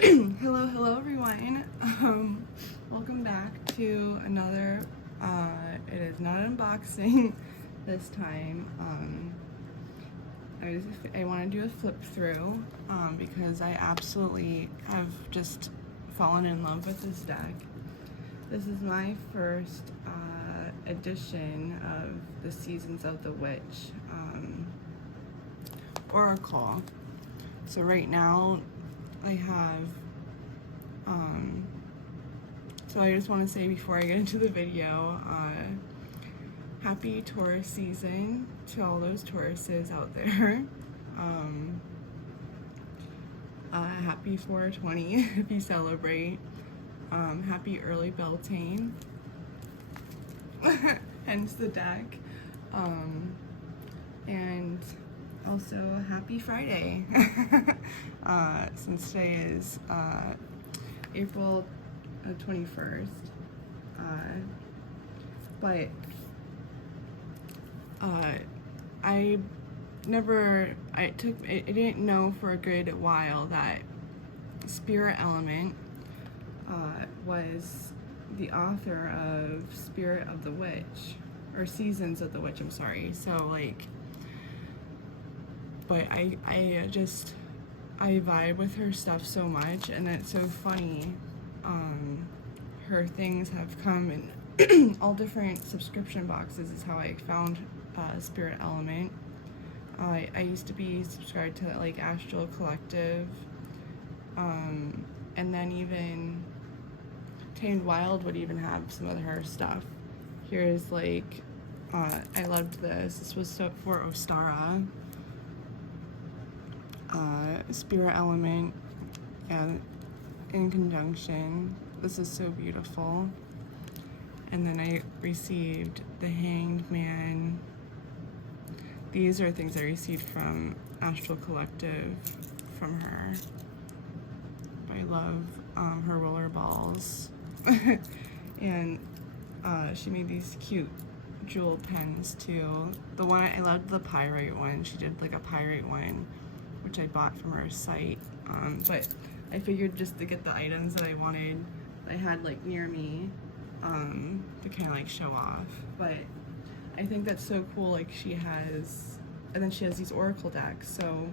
Hello everyone. Welcome back to another, it is not an unboxing this time. I want to do a flip through, because I absolutely have just fallen in love with this deck. This is my first, edition of the Seasons of the Witch, Oracle. So right now, I have, so I just want to say before I get into the video, happy Taurus season to all those Tauruses out there. Happy 420 if you celebrate. Happy early Beltane, hence the deck. And also happy Friday. Since today is April 21st. But I didn't know for a good while that Spirit Element was the author of Spirit of the Witch, or Seasons of the Witch, I'm sorry. So like, but I vibe with her stuff so much, and it's so funny. Her things have come in all different subscription boxes is how I found Spirit Element. I used to be subscribed to like Astral Collective, and then even Tamed Wild would even have some of her stuff. Here's like, I loved this. This was for Ostara. Spirit Element, and in conjunction. This is so beautiful. And then I received the Hanged Man. These are things I received from Astral Collective from her. I love her roller balls. And she made these cute jewel pens too. The one I loved, the pyrite one. She did like a pyrite one, which I bought from her site. But I figured just to get the items that I wanted, I had like near me, to kind of like show off. But I think that's so cool. Like she has, and then she has these oracle decks. So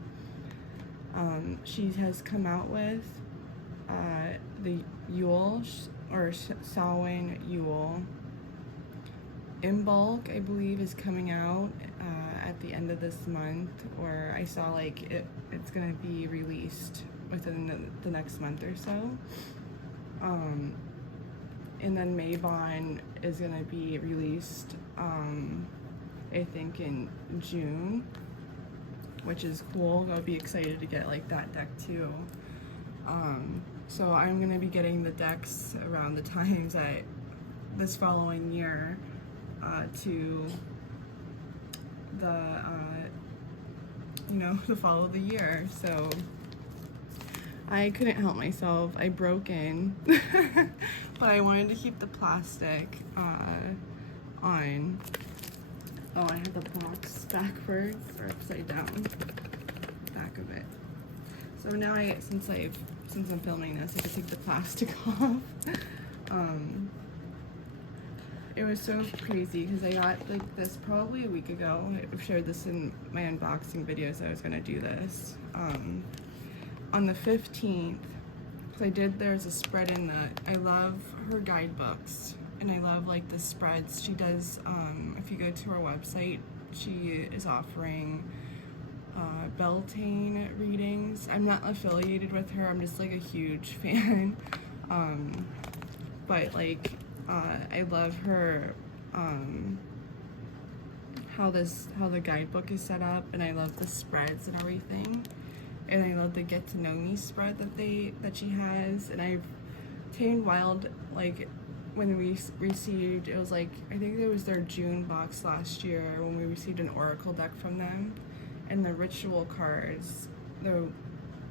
she has come out with the Yule or Samhain Yule in bulk, I believe, is coming out at the end of this month, or I saw like it's gonna be released within the next month or so. And then Mavon is gonna be released, I think in June, which is cool. I'll be excited to get like that deck too. So I'm gonna be getting the decks around the times that this following year, to the to follow the year. So I couldn't help myself. I broke in, but I wanted to keep the plastic on. Oh, I have the box backwards or upside down, back of it. So now since I'm filming this, I can take the plastic off. It was so crazy because I got like this probably a week ago. I've shared this in my unboxing videos. I was gonna do this on the 15th. Because there's a spread in that. I love her guidebooks, and I love like the spreads she does. If you go to her website, she is offering Beltane readings. I'm not affiliated with her. I'm just like a huge fan. But like, I love her, how the guidebook is set up, and I love the spreads and everything, and I love the get to know me spread that she has. And I've Tamed Wild, like when we received, it was like, I think it was their June box last year when we received an oracle deck from them, and the ritual cards, the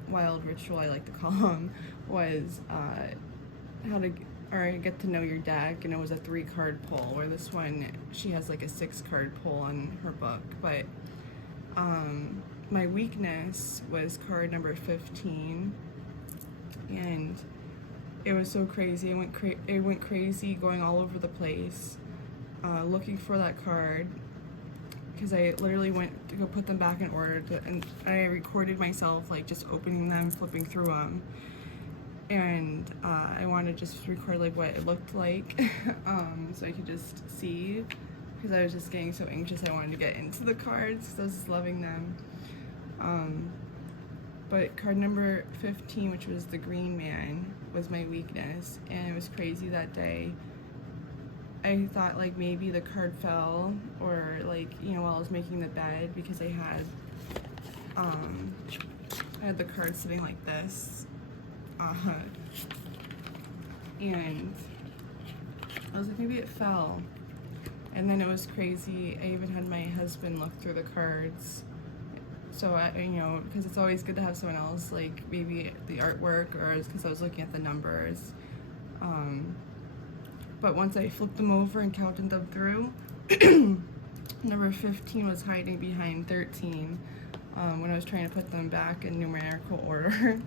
wild ritual I like to call them, was how to get to know your deck, and it was a 3-card pull, where this one she has like a 6-card pull in her book. But my weakness was card number 15, and it was so crazy. It went crazy, going all over the place, looking for that card, because I literally went to go put them back in order, and I recorded myself like just opening them, flipping through them, and I wanted to just record like what it looked like, so I could just see, because I was just getting so anxious. I wanted to get into the cards because I was just loving them. But card number 15, which was the Green Man, was my weakness, and it was crazy that day. I thought like maybe the card fell, or like, you know, while I was making the bed, because I had the card sitting like this, and I was like, maybe it fell. And then it was crazy. I even had my husband look through the cards. So you know, because it's always good to have someone else, like maybe the artwork, or because I was looking at the numbers. But once I flipped them over and counted them through, number 15 was hiding behind 13 when I was trying to put them back in numerical order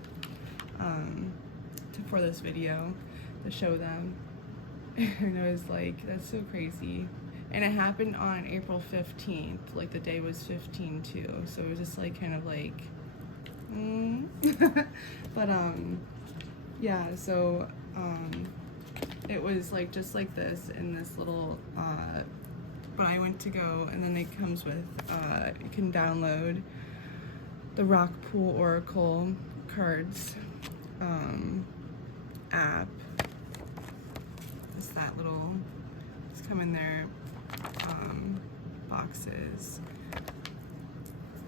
for this video to show them. And I was like, that's so crazy. And it happened on April 15th, like the day was 15 too, so it was just like kind of like, but yeah, so it was like just like this in this little, but I went to go, and then it comes with, you can download the Rock Pool Oracle cards app. It's that little, it's come in there boxes,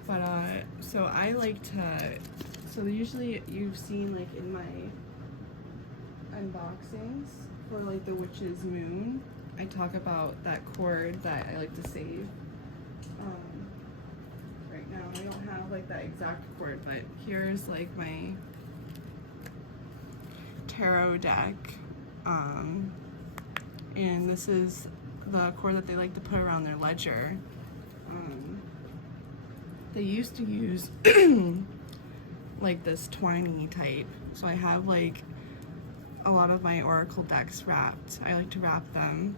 but so I like to, so usually you've seen like in my unboxings for like the Witch's Moon, I talk about that cord that I like to save. Right now I don't have like that exact cord, but here's like my tarot deck, and this is the cord that they like to put around their ledger. They used to use like this twiny type, so I have like a lot of my oracle decks wrapped. I like to wrap them,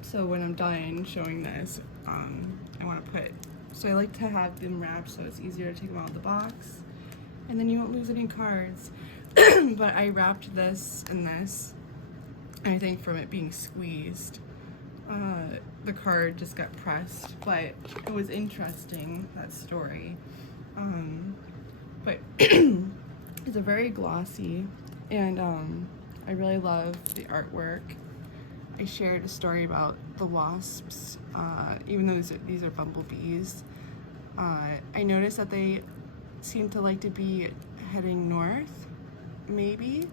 so when I'm done showing this, I want to put, so I like to have them wrapped so it's easier to take them out of the box, and then you won't lose any cards. But I wrapped this and this, and I think from it being squeezed, the card just got pressed, but it was interesting, that story. But it's a very glossy, and I really love the artwork. I shared a story about the wasps, even though these are bumblebees. I noticed that they seem to like to be heading north, maybe,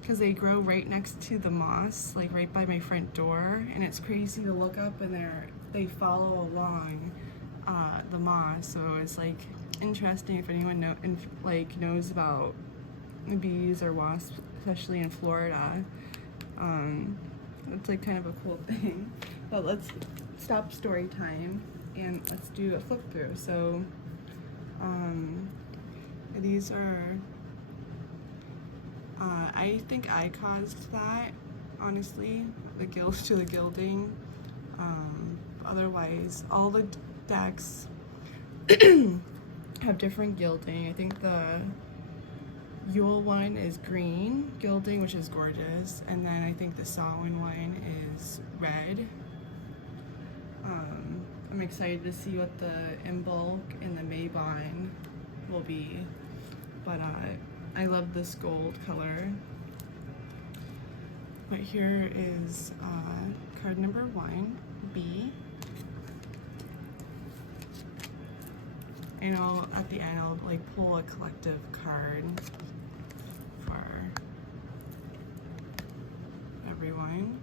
because they grow right next to the moss, like right by my front door, and it's crazy to look up and they follow along the moss. So it's like interesting if anyone knows about bees or wasps, especially in Florida. It's like kind of a cool thing. But let's stop story time and let's do a flip through. So these are, I think I caused that, honestly, the gilding. Otherwise, all the decks have different gilding. I think the Yule one is green gilding, which is gorgeous, and then I think the Samhain one is red. I'm excited to see what the Imbolc and the Mabon will be, but I love this gold color. But here is card number 1, B. And at the end I'll like pull a collective card for everyone.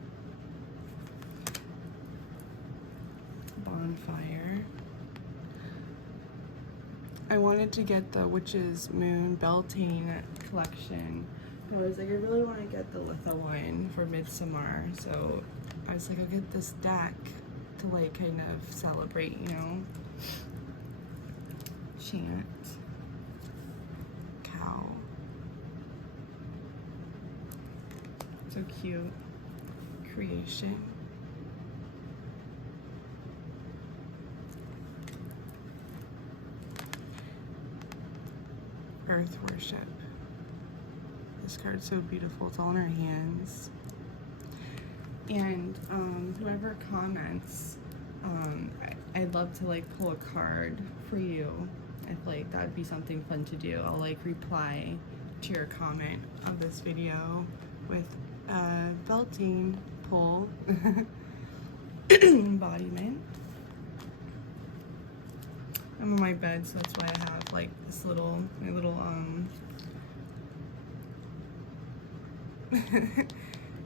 Bonfire. I wanted to get the Witch's Moon Beltane collection. I was like, I really want to get the Litha one for Midsummer, so I was like, I'll get this deck to like kind of celebrate, you know. Chant. Cow. So cute. Creation. Earth worship. This card's so beautiful. It's all in her hands. And whoever comments, I'd love to like pull a card for you. I feel like that'd be something fun to do. I'll like reply to your comment of this video with a Beltane pull embodiment. I'm on my bed, so that's why I have like this little, my little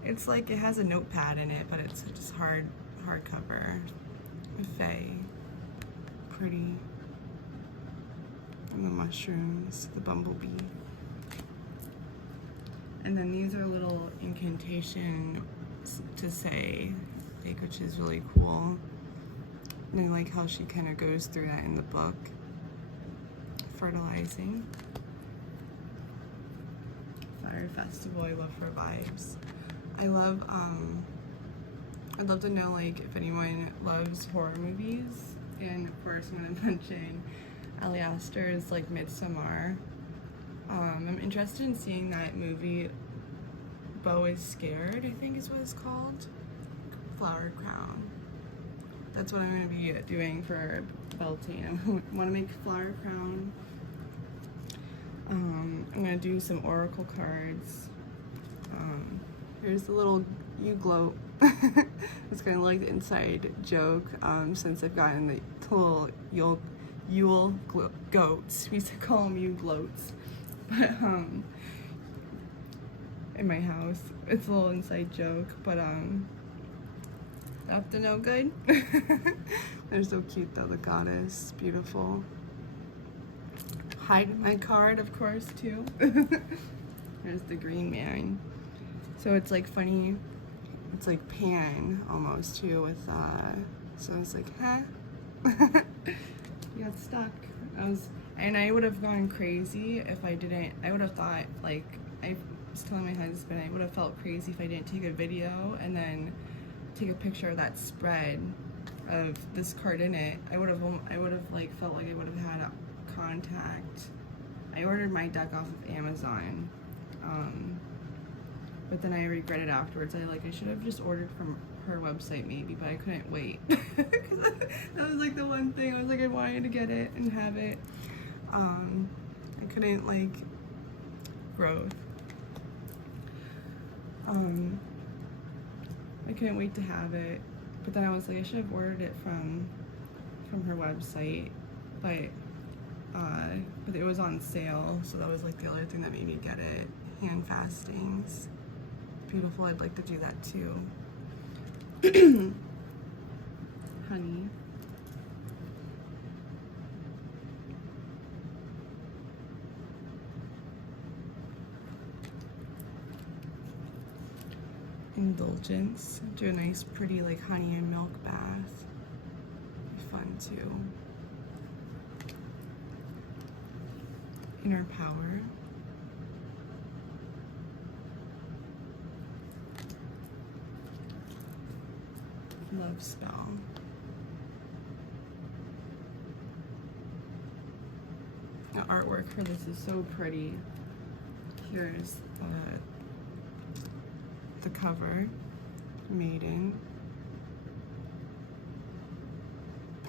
it's like it has a notepad in it, but it's just hardcover. Faye, pretty, and the mushrooms, the bumblebee, and then these are little incantations to say, like, which is really cool. And I like how she kind of goes through that in the book. Fertilizing. Fire Festival, I love her vibes. I'd love to know like if anyone loves horror movies, and of course I'm gonna mention Ali Aster's like Midsommar. I'm interested in seeing that movie. Beau is Scared, I think is what it's called. Flower Crown. That's what I'm gonna be doing for Beltane. I want to make Flower Crown. I'm gonna do some oracle cards. Here's the little you gloat. It's kind of like the inside joke, since I've gotten the little Yule goats. We used to call them you gloats. But in my house, it's a little inside joke, but up to no good. They're so cute though, the goddess, beautiful. Hide my card, of course, too. There's the green man. So it's like funny, it's like Pan almost too with, so I was like, huh? You got stuck. And I would have gone crazy if I didn't, I would have thought, like, I was telling my husband, I would have felt crazy if I didn't take a video and then take a picture of that spread of this card in it. I would have like felt like I would have had a contact. I ordered my deck off of Amazon, but then I regretted afterwards. I should have just ordered from her website maybe, but I couldn't wait. That was like the one thing I was like, I wanted to get it and have it. I couldn't, like, growth. I couldn't wait to have it, but then I was like, I should have ordered it from her website, but it was on sale, so that was like the other thing that made me get it. Hand fastings, beautiful. I'd like to do that too. Honey. Indulgence. Do a nice pretty like honey and milk bath. Be fun too. Inner power. Love spell. The artwork for this is so pretty. Here's the cover, Maiden.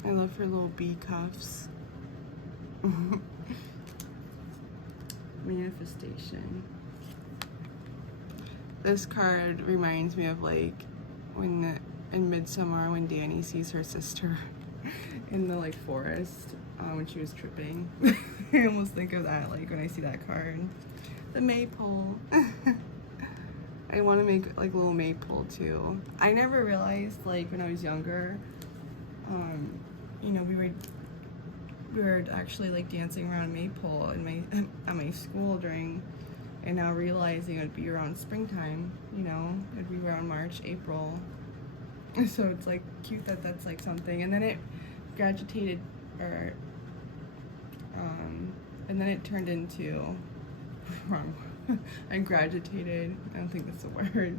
I love her little bee cuffs. Manifestation. This card reminds me of like when in Midsommar when Danny sees her sister in the like forest when she was tripping. I almost think of that like when I see that card. The maypole. I want to make like a little maypole too. I never realized like when I was younger, you know, we were actually like dancing around a maypole in at my school during, and now realizing it'd be around springtime, you know, it'd be around March, April. So it's like cute that that's like something, and then it gravitated, or and then it turned into wrong. I gravitated. I don't think that's a word.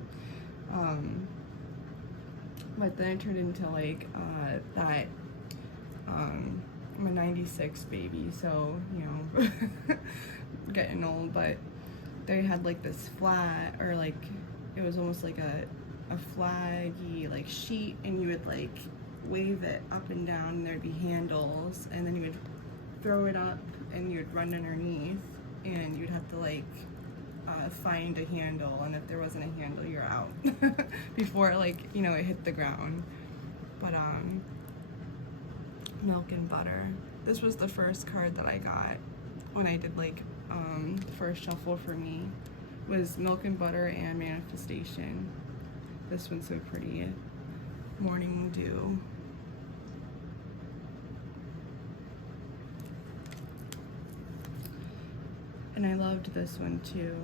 But then it turned into like that. I'm a 96 baby, so you know, getting old. But they had like this flat, or like it was almost like a flaggy like sheet, and you would like wave it up and down, and there'd be handles, and then you would throw it up, and you'd run underneath, and you'd have to like find a handle, and if there wasn't a handle, you're out before like, you know, it hit the ground. But milk and butter. This was the first card that I got when I did like the first shuffle for me, was milk and butter and manifestation. This one's so pretty. Morning dew. And I loved this one too.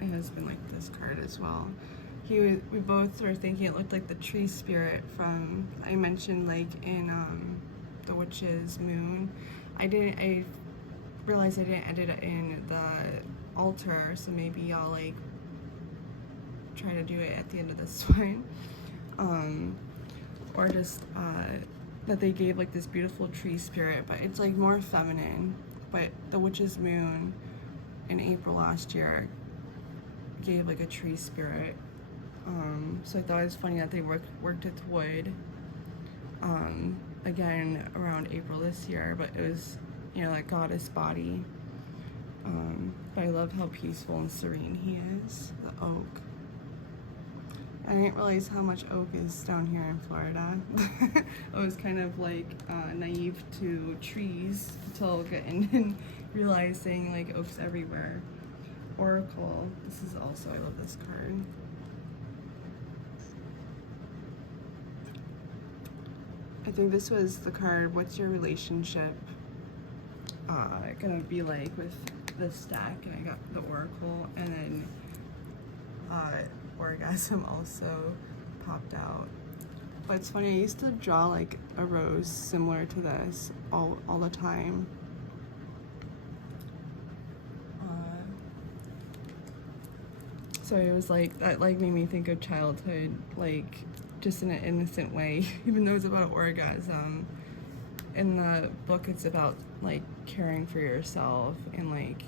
My husband liked this card as well. We both were thinking it looked like the tree spirit from, I mentioned like in the witch's moon. I realized I didn't edit it in the altar, so maybe I'll like try to do it at the end of this one. Or just that they gave like this beautiful tree spirit, but it's like more feminine. But the witch's moon in April last year gave like a tree spirit. So I thought it was funny that they worked with wood again around April this year, but it was, you know, like goddess body. But I love how peaceful and serene he is, the oak. I didn't realize how much oak is down here in Florida. I was kind of like naive to trees until getting and realizing like oak's everywhere. Oracle. This is also, I love this card. I think this was the card, what's your relationship gonna be like with the stack, and I got the oracle, and then orgasm also popped out. But it's funny, I used to draw like a rose similar to this all the time. So it was like, that like made me think of childhood, like just in an innocent way, even though it's about orgasm. In the book, it's about like caring for yourself and like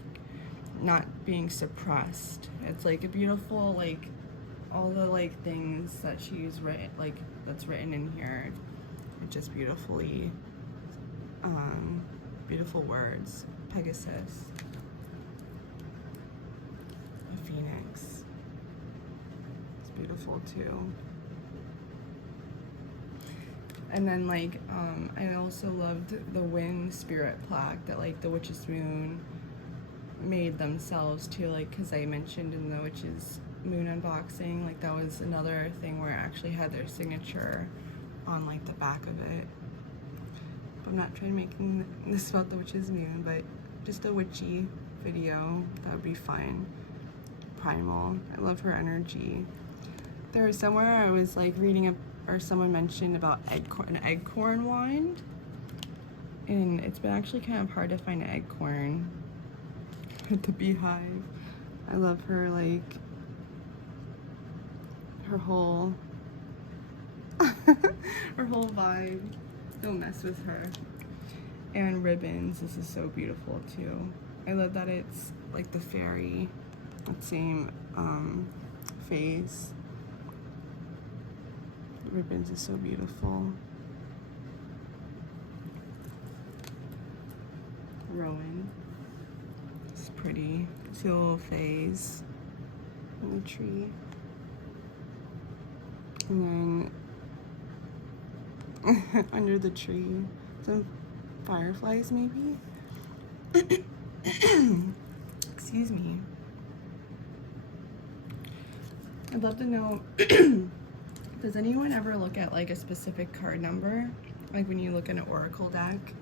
not being suppressed. It's like a beautiful, like all the like things that she's written, like that's written in here, it's just beautifully, beautiful words. Pegasus, a phoenix, it's beautiful too. And then like I also loved the wind spirit plaque that like the witch's moon made themselves too, like because I mentioned in the witch's moon unboxing, like that was another thing where it actually had their signature on like the back of it. But I'm not trying to make this about the witch's moon, but just a witchy video, that would be fun. Primal, I love her energy. There was somewhere I was like reading or someone mentioned about an eggcorn wand, and it's been actually kind of hard to find an eggcorn at the beehive. I love her, like her whole her whole vibe. Don't mess with her. And ribbons, this is so beautiful too. I love that it's like the fairy, same phase. The ribbons is so beautiful. Rowan, it's pretty. See a little phase in the tree. And then under the tree, some fireflies maybe? Excuse me. I'd love to know, does anyone ever look at like a specific card number? Like when you look at an oracle deck?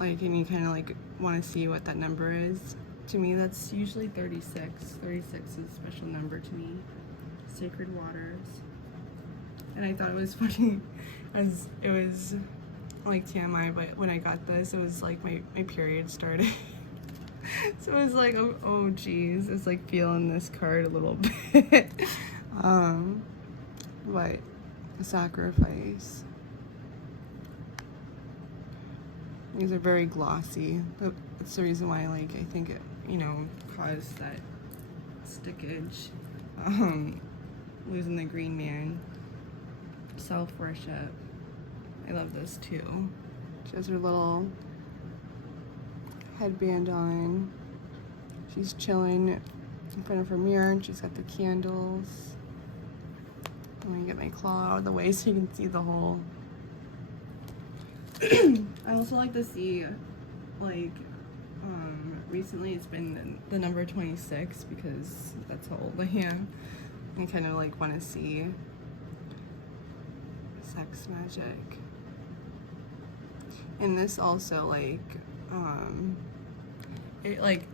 Like, and you kind of like want to see what that number is? To me, that's usually 36. 36 is a special number to me. Sacred waters. And I thought it was funny, as it was like TMI, but when I got this, it was like my period started. So it's like, oh geez, it's like feeling this card a little bit. But a sacrifice. These are very glossy. That's the reason why, like, I think it, you know, caused that stickage. Losing the green man. Self-worship. I love this too. She has her little headband on. She's chilling in front of her mirror and she's got the candles. I'm gonna get my claw out of the way so you can see the hole. I also like to see, like, recently it's been the number 26 because that's how old I am. I kind of like want to see sex magic. And this also, like, it, like,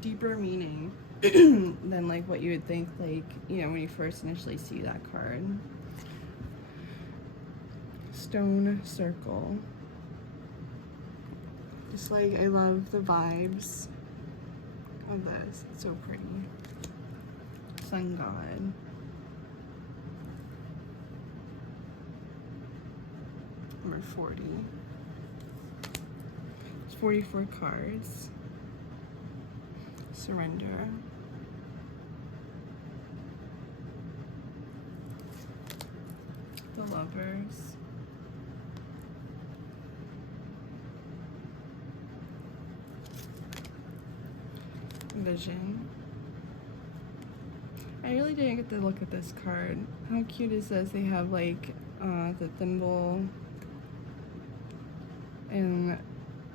deeper meaning than, like, what you would think, like, you know, when you first initially see that card. Stone circle. Just, like, I love the vibes of this. It's so pretty. Sun god. Number 40. It's 44 cards. Surrender. The lovers. Vision. I really didn't get to look at this card. How cute is this? They have, like, the thimble, and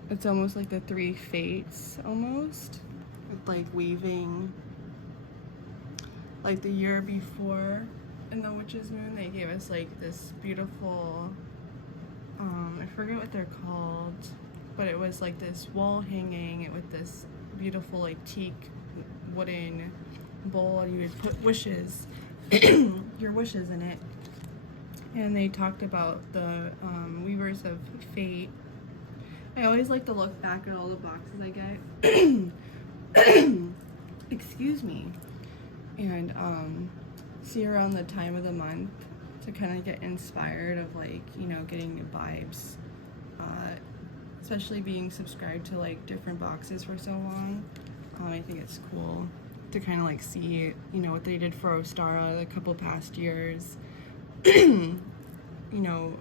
it's almost like the three fates, almost, with, like, weaving. Like the year before in the Witch's Moon, they gave us, like, this beautiful, I forget what they're called, but it was like this wall hanging with this beautiful, like, teak wooden bowl, and you would put wishes, your wishes in it. And they talked about the weavers of fate. I always like to look back at all the boxes I get. Excuse me. And see around the time of the month to kind of get inspired of, like, you know, getting new vibes. Especially being subscribed to, like, different boxes for so long. I think it's cool to kind of, like, see, you know, what they did for Ostara a couple past years. You know,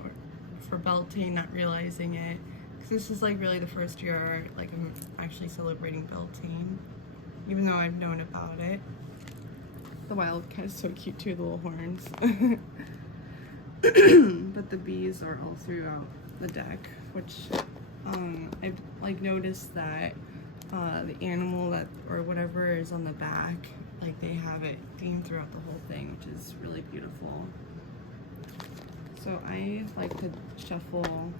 for Beltane, not realizing it. Because this is, like, really the first year, like, I'm actually celebrating Beltane. Even though I've known about it. The wild cat is so cute too, the little horns. But the bees are all throughout the deck, which I've, like, noticed that the animal that, or whatever is on the back, like, they have it themed throughout the whole thing, which is really beautiful. So I like to shuffle,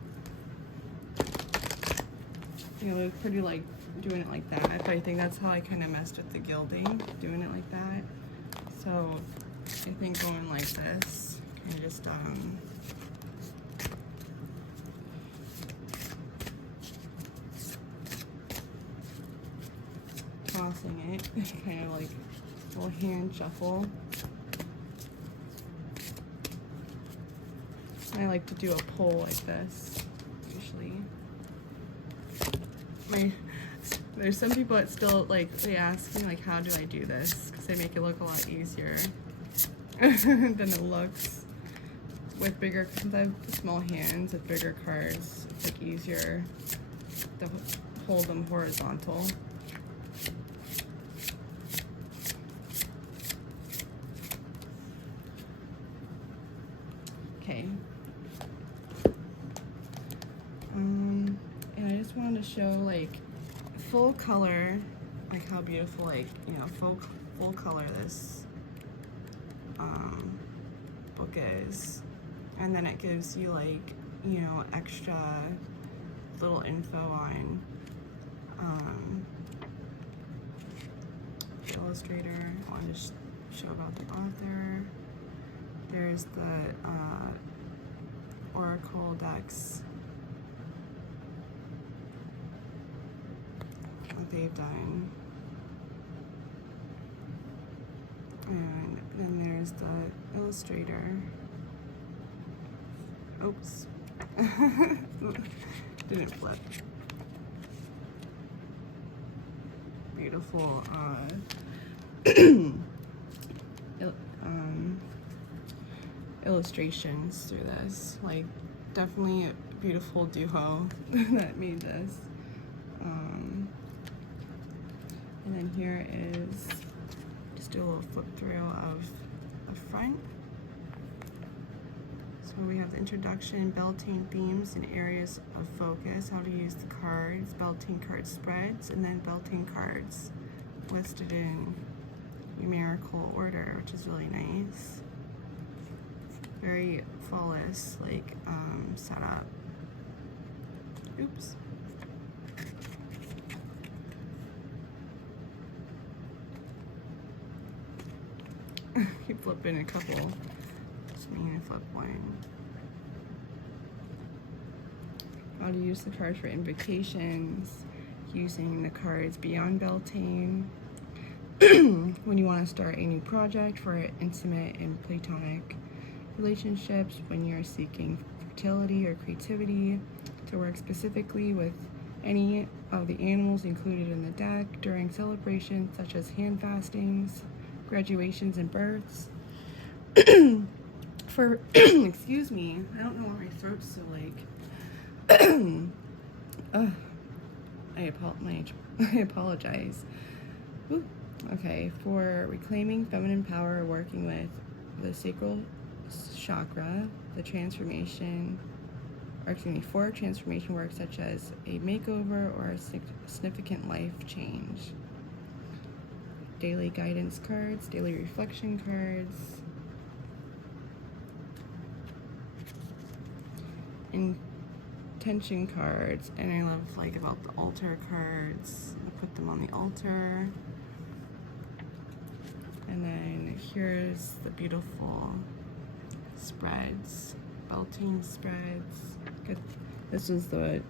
you know, it's pretty, like, doing it like that, but I think that's how I kind of messed with the gilding, doing it like that. So I think going like this, kind of just tossing it, kind of like a little hand shuffle. I like to do a pull like this, usually. There's some people that still, like, they ask me, like, how do I do this? Because they make it look a lot easier than it looks. With bigger, since I have small hands with bigger cards, it's, like, easier to hold them horizontal. Okay. And I just wanted to show, like, full color, like, how beautiful, like, you know, full color this book is. And then it gives you, like, you know, extra little info on the illustrator. I want to show about the author. There's the Oracle decks. what they've done. And then there's the illustrator. Oops. Didn't flip. Beautiful illustrations through this. Like, definitely a beautiful duo that made this. And then here is just do a little flip through of the front. So we have the introduction, Beltane themes and areas of focus, how to use the cards, Beltane card spreads, and then Beltane cards listed in numerical order, which is really nice. Very flawless, like, setup. Oops. Keep flipping a couple. Just mean flip one. How to use the cards for invocations, using the cards beyond Beltane. When you want to start a new project for intimate and platonic relationships, when you're seeking fertility or creativity, to work specifically with any of the animals included in the deck during celebrations such as hand fastings, graduations, and births. For excuse me, I don't know why my throat's so like I apologize. Woo. Okay, for reclaiming feminine power, working with the sacral chakra, the transformation, or excuse me, for transformation work such as a makeover or a significant life change. Daily guidance cards, daily reflection cards, intention cards, and I love like about the altar cards. I put them on the altar. And then here's the beautiful spreads, Beltane spreads. Good. This was the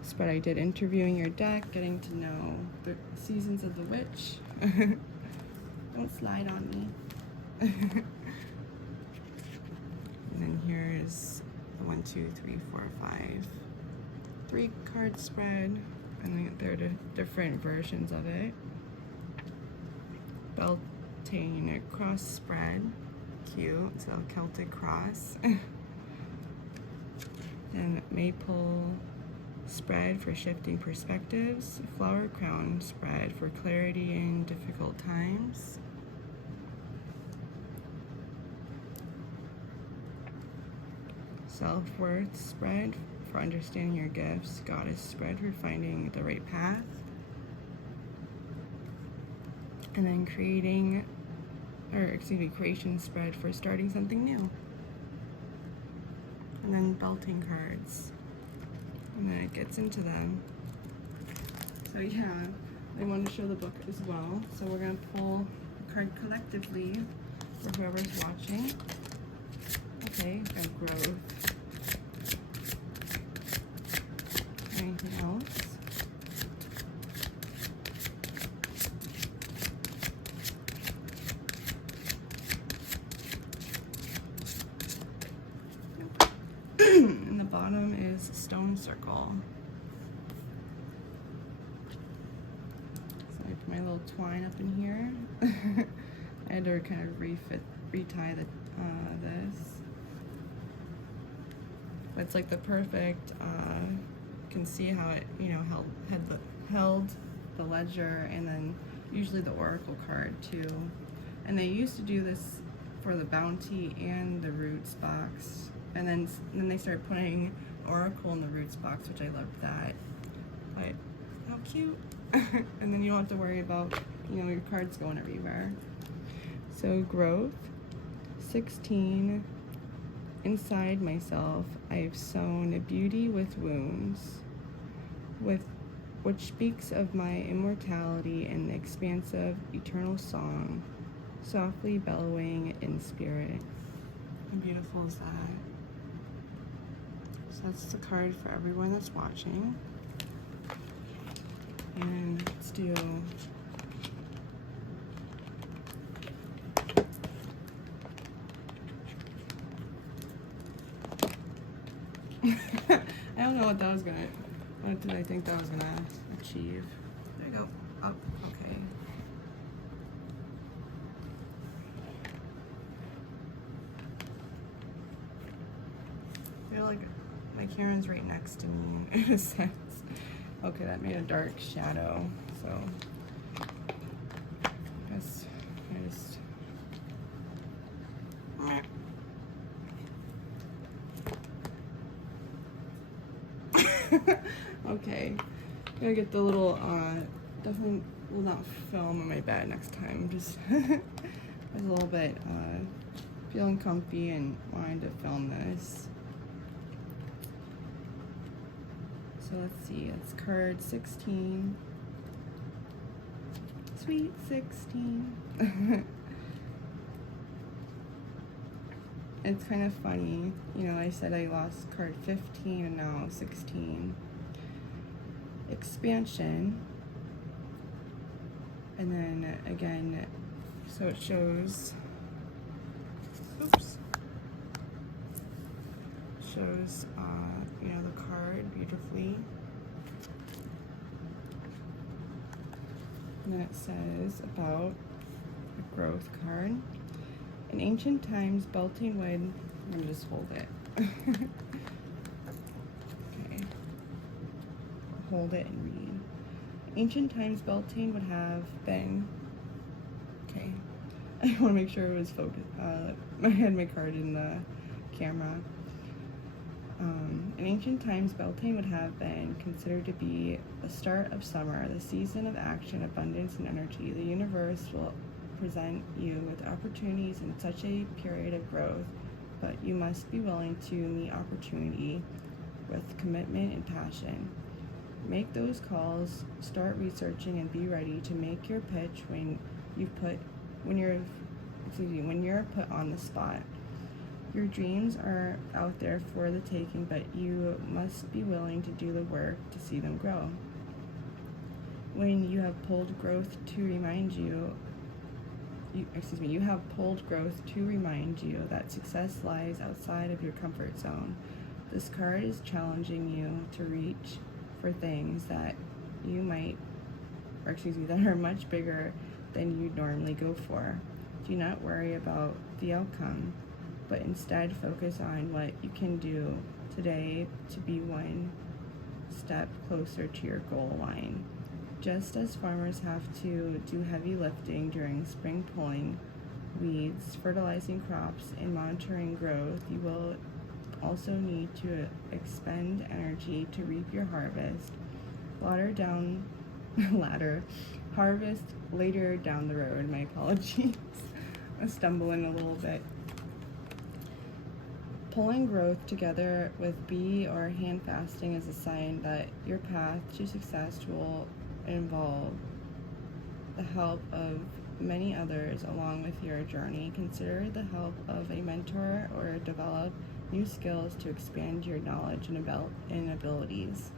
spread I did interviewing your deck, getting to know the seasons of the witch. Don't slide on me. And then here's the 1, 2, 3, 4, 5, 3 card spread, and then there are different versions of it. Beltane cross spread, cute, so Celtic cross. Then maple spread for shifting perspectives, flower crown spread for clarity in difficult times. Self-worth spread for understanding your gifts, goddess spread for finding the right path. And then creation spread for starting something new. And then Beltane cards. And then it gets into them. So yeah, I want to show the book as well. So we're going to pull a card collectively for whoever's watching. Okay, we've got growth. Anything else? And the bottom is stone circle. So I put my little twine up in here. I had to kind of retie the this. But it's like the perfect. You can see how it, you know, held the ledger, and then usually the oracle card too. And they used to do this for the bounty and the roots box. And then they started putting oracle in the roots box, which I loved that. But how cute! And then you don't have to worry about, you know, your cards going everywhere. So growth, 16. Inside myself, I've sown beauty with wounds, which speaks of my immortality and the expansive eternal song, softly bellowing in spirit. How beautiful is that? So that's the card for everyone that's watching. And let's do I don't know what that was gonna, what did I think that was gonna achieve? There you go, up, okay. I feel like my camera's right next to me in a sense. Okay, that made a dark shadow, so I just okay, gotta get the little, definitely will not film in my bed next time. Just I was a little bit feeling comfy and wanted to film this. So let's see, it's card 16. Sweet 16. It's kind of funny, you know, I said I lost card 15 and now 16. Expansion. And then again, so it shows, oops, shows, you know, the card beautifully. And then it says about the growth card. In ancient times, Beltane would, let me just hold it. Okay. Hold it and read. Ancient times, Beltane would have been, okay. I want to make sure it was focused. I had my card in the camera. In ancient times, Beltane would have been considered to be the start of summer, the season of action, abundance, and energy. The universe will present you with opportunities in such a period of growth, but you must be willing to meet opportunity with commitment and passion. Make those calls, start researching, and be ready to make your pitch when you're put on the spot. Your dreams are out there for the taking, but you must be willing to do the work to see them grow. When you have pulled growth to remind you have pulled growth to remind you that success lies outside of your comfort zone. This card is challenging you to reach for things that that are much bigger than you'd normally go for. Do not worry about the outcome, but instead focus on what you can do today to be one step closer to your goal line. Just as farmers have to do heavy lifting during spring pulling weeds, fertilizing crops, and monitoring growth, you will also need to expend energy to reap your harvest. Harvest later down the road. My apologies. I'm stumbling a little bit. Pulling growth together with bee or hand fasting is a sign that your path to success will involve the help of many others along with your journey. Consider the help of a mentor or develop new skills to expand your knowledge and abilities.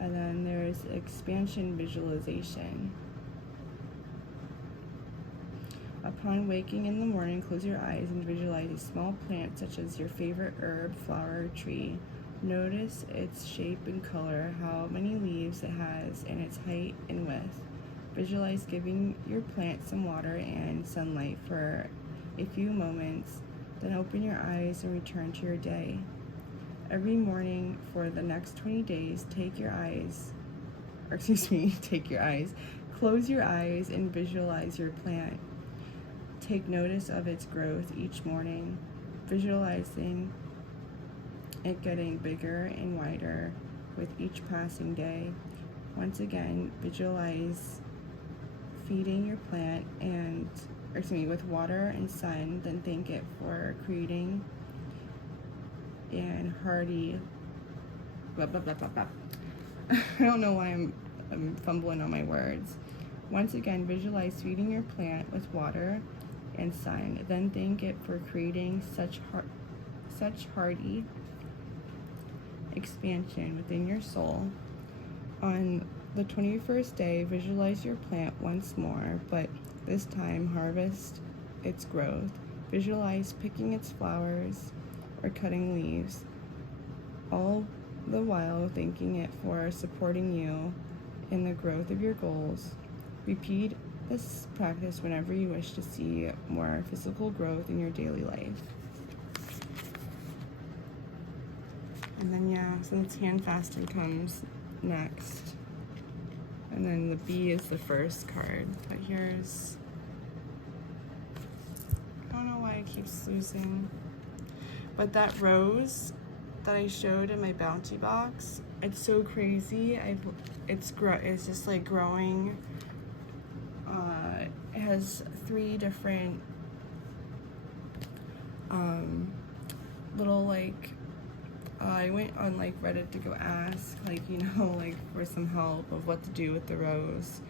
And then there's expansion visualization. Upon waking in the morning, close your eyes and visualize a small plant such as your favorite herb, flower, or tree. Notice its shape and color, how many leaves it has, and its height and width. Visualize giving your plant some water and sunlight for a few moments, then open your eyes and return to your day. Every morning for the next 20 days, close your eyes and visualize your plant. Take notice of its growth each morning, visualizing it getting bigger and wider with each passing day. Once again, visualize feeding your plant with water and sun, then thank it for creating and hardy blah blah blah blah blah. I don't know why I'm fumbling on my words. Once again, visualize feeding your plant with water and sun, then thank it for creating such hardy expansion within your soul. On the 21st day, visualize your plant once more, but this time harvest its growth. Visualize picking its flowers or cutting leaves, all the while thanking it for supporting you in the growth of your goals. Repeat this practice whenever you wish to see more physical growth in your daily life. And then yeah, since hand fasting comes next. And then the B is the first card. But here's, I don't know why it keeps losing. But that rose that I showed in my bounty box, it's so crazy. It's just like growing. It has 3 different little like, I went on like Reddit to go ask like, you know, like for some help of what to do with the rose,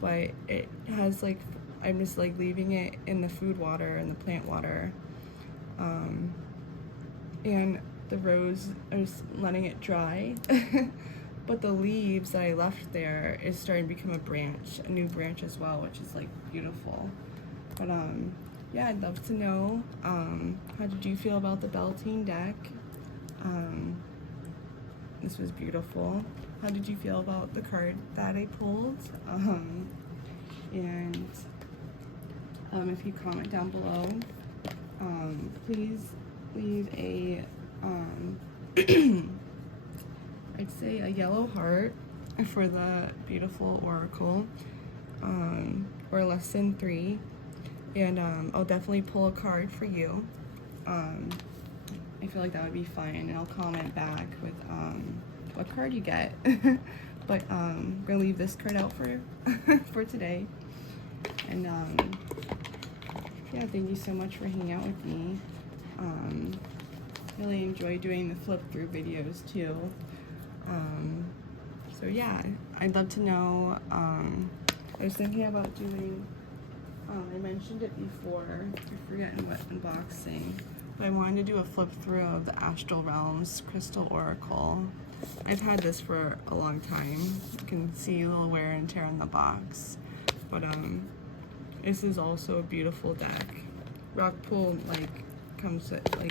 but it has like, I'm just like leaving it in the food water and the plant water, and the rose, I was letting it dry, but the leaves that I left there is starting to become a new branch as well, which is like beautiful. But yeah, I'd love to know, how did you feel about the Beltane deck? This was beautiful. How did you feel about the card that I pulled? And if you comment down below, please leave a I'd say a yellow heart for the beautiful oracle, or lesson 3, and I'll definitely pull a card for you. I feel like that would be fun, and I'll comment back with what card you get. But I'm gonna leave this card out for for today. And yeah, thank you so much for hanging out with me. Really enjoy doing the flip through videos too. So yeah, I'd love to know. I was thinking about doing, I mentioned it before, I'm forgetting what unboxing, but I wanted to do a flip through of the Astral Realms Crystal Oracle. I've had this for a long time. You can see a little wear and tear on the box, but this is also a beautiful deck. Rockpool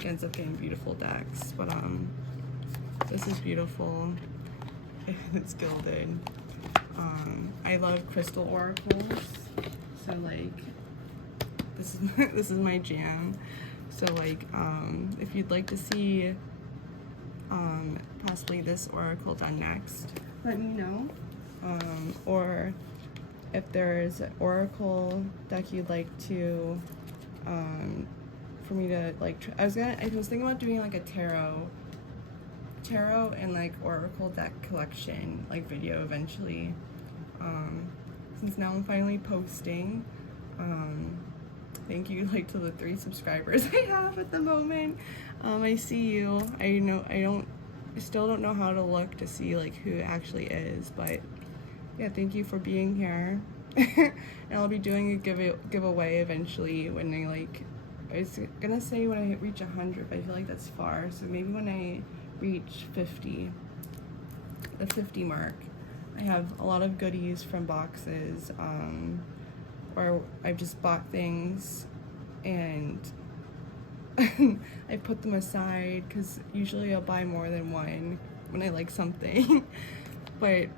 ends up getting beautiful decks, but this is beautiful. It's gilded. I love crystal oracles, so like this is my jam. So like if you'd like to see possibly this oracle done next, let me know. Or if there's an oracle deck you'd like to for me to like I was thinking about doing like a tarot and like oracle deck collection like video eventually, since now I'm finally posting. Thank you like to the 3 subscribers I have at the moment. I see you. I still don't know how to look to see like who it actually is, but yeah, thank you for being here. And I'll be doing a giveaway eventually when I was gonna say when I reach 100, but I feel like that's far, so maybe when I reach 50, the 50 mark. I have a lot of goodies from boxes, or I've just bought things and I put them aside because usually I'll buy more than one when I like something, but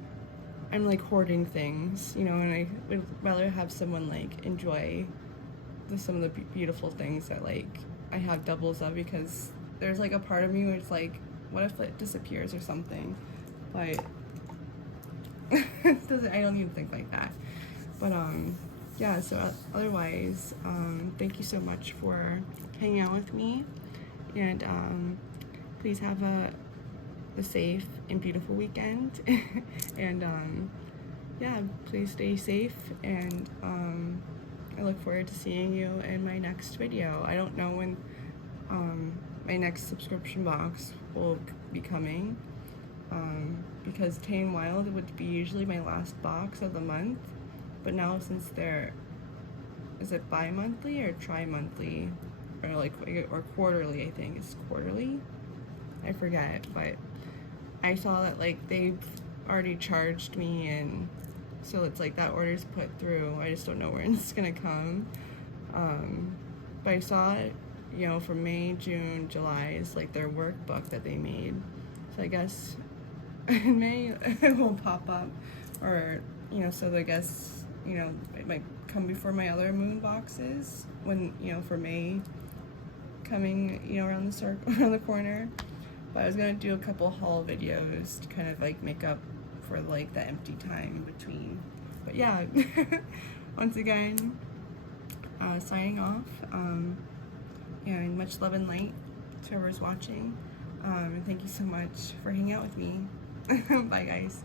I'm like hoarding things, you know, and I would rather have someone like enjoy some of the beautiful things that like I have doubles of, because there's like a part of me where it's like, what if it disappears or something? But I don't even think like that. But yeah, so otherwise, thank you so much for hanging out with me, and please have a safe and beautiful weekend. And yeah, please stay safe, and I look forward to seeing you in my next video. I don't know when my next subscription box will be coming, because Tame Wild would be usually my last box of the month, but now since is it bi-monthly or tri-monthly, or quarterly? I think it's quarterly, I forget, but I saw that like they already charged me, and so it's like that order's put through. I just don't know when it's gonna come. But I saw it, you know, for May, June, July is like their workbook that they made. So I guess in May it will pop up, or you know, so I guess, you know, it might come before my other moon boxes when, you know, for May coming, you know, around the corner. But I was gonna do a couple haul videos to kind of like make up for like the empty time in between. But yeah, once again, signing off. And much love and light to whoever's watching. And thank you so much for hanging out with me. Bye, guys.